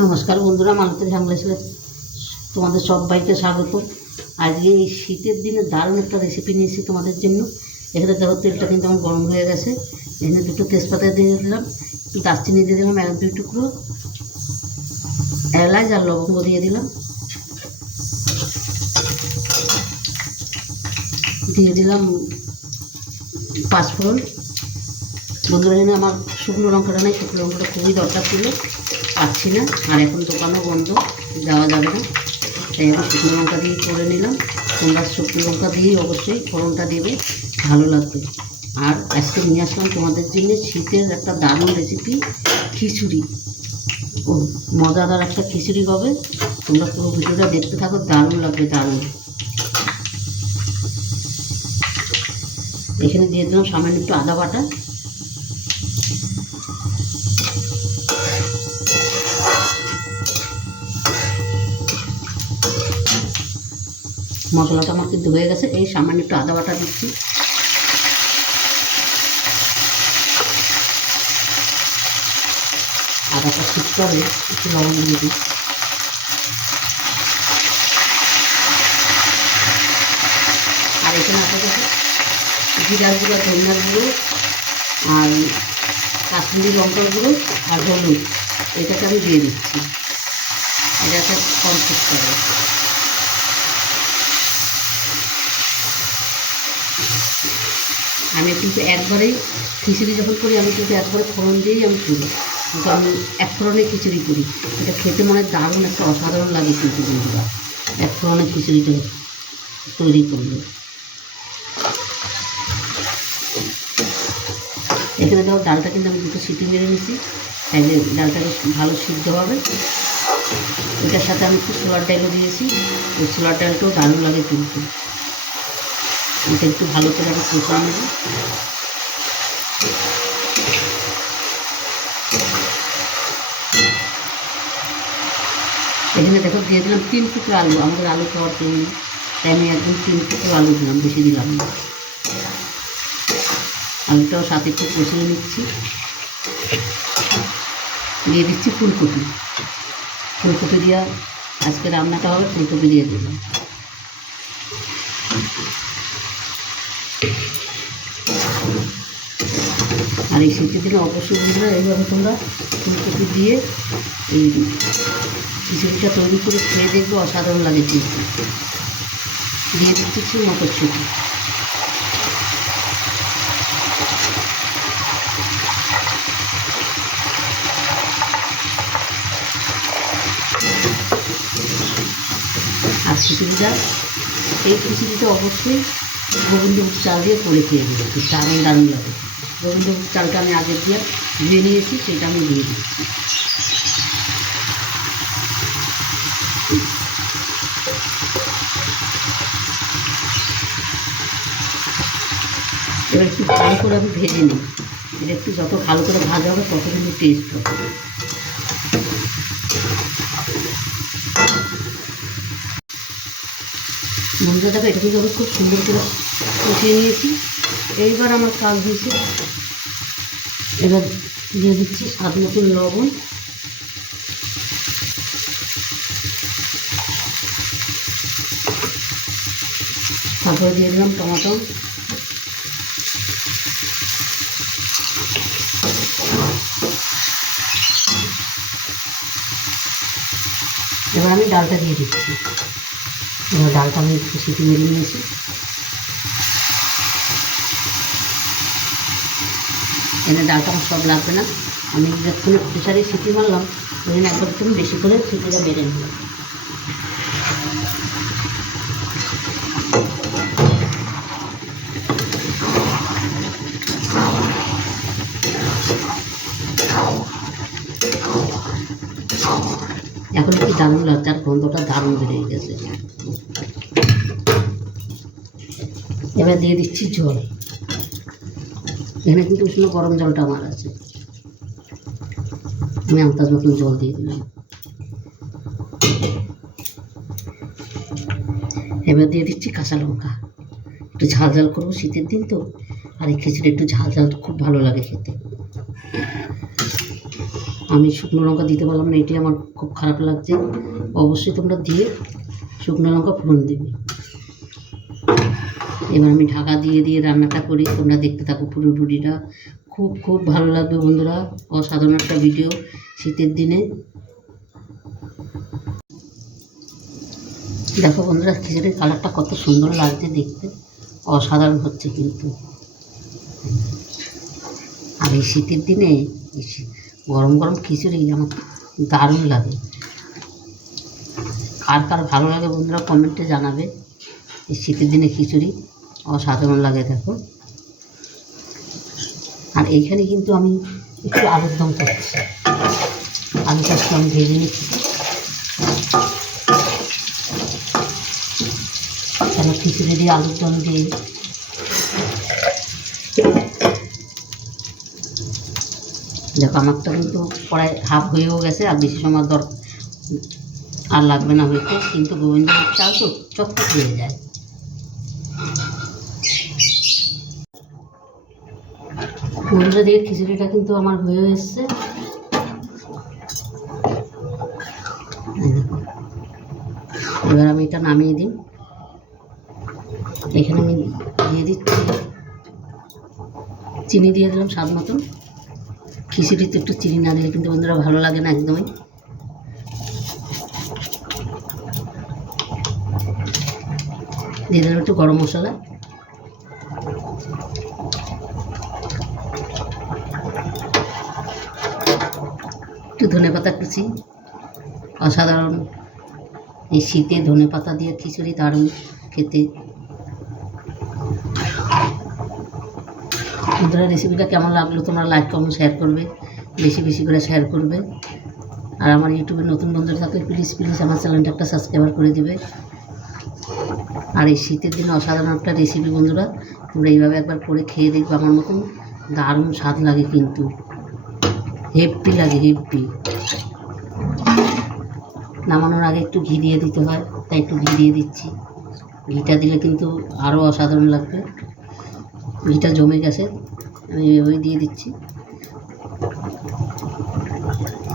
নমস্কার বন্ধুরা, মালতী ঝাংলাসে তোমাদের সবাইকে স্বাগত। আজকে এই শীতের দিনে দারুণ একটা রেসিপি নিয়েছি তোমাদের জন্য। এখানে দেখো তেলটা কিন্তু আমার গরম হয়ে গেছে। এখানে দুটো তেজপাতা দিয়ে দিলাম, একটু দারচিনি দিয়ে দিলাম, এক দুই টুকরো এলাচ আর লবঙ্গ দিয়ে দিলাম, দিয়ে দিলাম পাঁচফোড়ন। বন্ধুরা, এখানে আমার শুকনো লঙ্কাটা নেই, শুকনো লঙ্কাটা খুবই দরকার ছিল, পাচ্ছি না, আর এখন দোকানও বন্ধ, দেওয়া যাবে না, তাই আমি শুকনো লঙ্কা দিয়ে করে নিলাম। তোমরা শুকনো লঙ্কা দিয়েই অবশ্যই ফোড়নটা দেবে, ভালো লাগবে। আর আজকে নিয়ে আসলাম তোমাদের জন্য শীতের একটা দারুণ রেসিপি, খিচুড়ি। ও মজাদার একটা খিচুড়ি হবে, তোমরা পুরো ভিডিওটা দেখতে থাকো, দারুণ লাগবে, দারুণ। এখানে দিয়ে দিলাম সামান্য একটু আদা বাটা, মশলাটা আমার কিন্তু হয়ে গেছে। এই সামান্য একটু আদা বাটা দিচ্ছি, আদাটা সিদ্ধ হবে, একটু লবণ দিয়ে দিই। আর এখানে আপনাদের জিরা গুঁড়ো, ধনিয়ার গুঁড়ো আর কাশ্মীরি লঙ্কার গুঁড়ো আর হলুদ, এটাকে আমি দিয়ে দিচ্ছি। এটাকে কম সিদ্ধ হবে। আমি কিন্তু একবারেই খিচুড়ি যখন করি, আমি কিন্তু একবারে ফোড়ন দিয়েই আমি করি, কিন্তু আমি এক ফোড়নে খিচুড়ি করি। এটা খেতে মনে দারুণ একটা অসাধারণ লাগে কিন্তু বন্ধুরা, এক ফোড়নে খিচুড়িটা তৈরি করলে। এখানে দেখো ডালটা কিন্তু আমি দুটো সিটি মেরে নিচ্ছি, তাইলে ডালটাকে ভালো সিদ্ধ হবে। এটার সাথে আমি একটু ছোলার ডালও দিয়েছি, ওই ছোলার ডালটাও দারুণ লাগে কিন্তু। এটা একটু ভালো করে আমি কষিয়ে নেব। এখানে দেখো দিয়ে দিলাম 3 টুকরো আলু, আমাদের আলু খাওয়ার জন্য, তাই আমি একদম 3 টুকরো আলু দিলাম, বেশি দিলাম না। আলুটাও সাথে একটু কষিয়ে নিচ্ছি। দিয়ে দিচ্ছি ফুলকপি, ফুলকপি দিয়ে আজকে রান্নাটা হবে, ফুলকপি দিয়ে দিলাম। আর এই শীতের দিনে অবশ্যই বন্ধুরা এইভাবে তোমরা ফুলকপি দিয়ে এই খিচুড়িটা তৈরি করে খেয়ে দেখবে, অসাধারণ লাগে কিন্তু। দিয়ে দিচ্ছি মটরশুঁটি, আর খিচুড়িটা, এই খিচুড়িটা অবশ্যই গোবিন্দভোগ চাল দিয়ে করে খেয়ে দেবে, খুব দারুণ দারুণ লাগে। গোবিন্দভোগ চালটা আমি আগের দিয়ে ধুয়ে নিয়েছি, সেটা আমি দিয়ে দিচ্ছি। এবার একটু ভালো করে আমি ভেজে নিই, এটা একটু যত ভালো করে ভাজা হবে তত কিন্তু টেস্ট হবে। বন্ধুরা দেখো, এটা কিন্তু আমি খুব সুন্দর করে কষিয়ে নিয়েছি। এইবার আমার কাজ হয়েছে, এবার দিয়ে দিচ্ছি স্বাদ মতন লবণ, তারপরে দিয়ে দিলাম টমেটো, এবার আমি ডালটা দিয়ে দিচ্ছি। এবার ডালটা আমি একটু সিটি মেরে নিয়েছি। এখানে ডালটা আমার সব লাগবে না, আমি যখন প্রেশারে সিটি মারলাম ওখানে একবার একটু বেশি করে সিটিটা বেড়ে নিলাম। এখন কি দারুণ লাগছে, আর গন্ধটা দারুণ বেড়ে গেছে। এবার দিয়ে দিচ্ছি জল, এখানে কিন্তু উষ্ণ গরম জলটা আমার আছে, আমি আন্দাজ মতন জল দিয়ে দিলাম। এবার দিয়ে দিচ্ছি কাঁচা লঙ্কা, একটু ঝাল ঝাল করবো, শীতের দিন তো, আর এই খিচুড়ি একটু ঝাল ঝাল খুব ভালো লাগে খেতে। আমি শুকনো লঙ্কা দিতে পারলাম না, এটি আমার খুব খারাপ লাগছে। অবশ্যই তোমরা দিয়ে শুকনো লঙ্কা ফোড়ন দেবে। এবার আমি ঢাকা দিয়ে দিয়ে রান্নাটা করি, তোমরা দেখতে থাকো পুরো ভিডিওটা। খুব খুব ভালো লাগবে বন্ধুরা, অসাধারণ একটা ভিডিও শীতের দিনে। দেখো বন্ধুরা, খিচুড়ির কালারটা কত সুন্দর লাগছে দেখতে, অসাধারণ হচ্ছে কিন্তু। আর এই শীতের দিনে গরম গরম খিচুড়ি আমার দারুণ লাগে। কার কার ভালো লাগে বন্ধুরা কমেন্টে জানাবে। এই শীতের দিনে খিচুড়ি অসাধারণ লাগে দেখো। আর এইখানে কিন্তু আমি একটু আলুর দম করছি, আলুটা একটু আমি ভেজে নিচ্ছি, কেন খিচুড়ি দিয়ে আলুর দম দিয়ে। দেখো আমারটা কিন্তু প্রায় হাফ হয়েও গেছে, আর বেশি সময় আর লাগবে না হইতে, কিন্তু গোবিন্দভোগ চাল তো চটপট হয়ে যায়। বন্ধুরা দিয়ে খিচুড়িটা কিন্তু আমার হয়ে এসছে। এবার আমি এটা নামিয়ে দিই। এখানে আমি দিয়ে দিচ্ছি চিনি, দিয়ে দিলাম স্বাদ মতন। খিচুড়িতে একটু চিনি না দিলে কিন্তু বন্ধুরা ভালো লাগে না একদমই। দিয়ে দিলাম একটু গরম মশলা, একটু ধনেপাতা কুচি। অসাধারণ এই শীতে ধনেপাতা দিয়ে খিচুড়ি দারুণ খেতে। বন্ধুরা রেসিপিটা কেমন লাগলো তোমরা লাইক কমেন্ট শেয়ার করবে, বেশি বেশি করে শেয়ার করবে। আর আমার ইউটিউবে নতুন বন্ধুরা থাকলে প্লিজ প্লিজ আমার চ্যানেলটা একটা সাবস্ক্রাইব করে দেবে। আর এই শীতের দিনে অসাধারণ একটা রেসিপি বন্ধুরা, তোমরা এইভাবে একবার করে খেয়ে দেখবে, আমার মতন দারুণ স্বাদ লাগে কিন্তু, হেভি লাগে হেভি। নামানোর আগে একটু ঘি দিয়ে দিতে হয়, তাই একটু ঘি দিয়ে দিচ্ছি। ঘিটা দিলে কিন্তু আরও অসাধারণ লাগবে। ঘিটা জমে গেছে, আমি এভাবেই দিয়ে দিচ্ছি।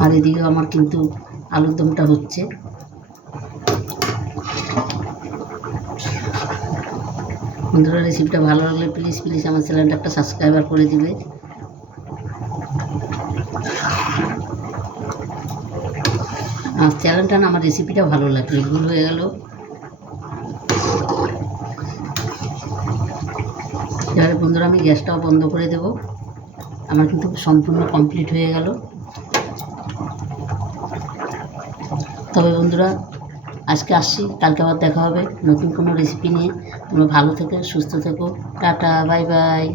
আর এদিকেও আমার কিন্তু আলুর দমটা হচ্ছে। বন্ধুরা রেসিপিটা ভালো লাগলে প্লিজ প্লিজ আমার চ্যানেলটা একটা সাবস্ক্রাইবার করে দিবে। আমার চ্যানেলটা না, আমার রেসিপিটা ভালো লাগবে। ভুল হয়ে গেল। এবারে বন্ধুরা আমি গ্যাসটাও বন্ধ করে দেব। আমার কিন্তু সম্পূর্ণ কমপ্লিট হয়ে গেল। তবে বন্ধুরা আজকে আসছি, কালকে আবার দেখা হবে নতুন কোনো রেসিপি নিয়ে। তোমরা ভালো থেকো, সুস্থ থেকো, টাটা, বাই বাই।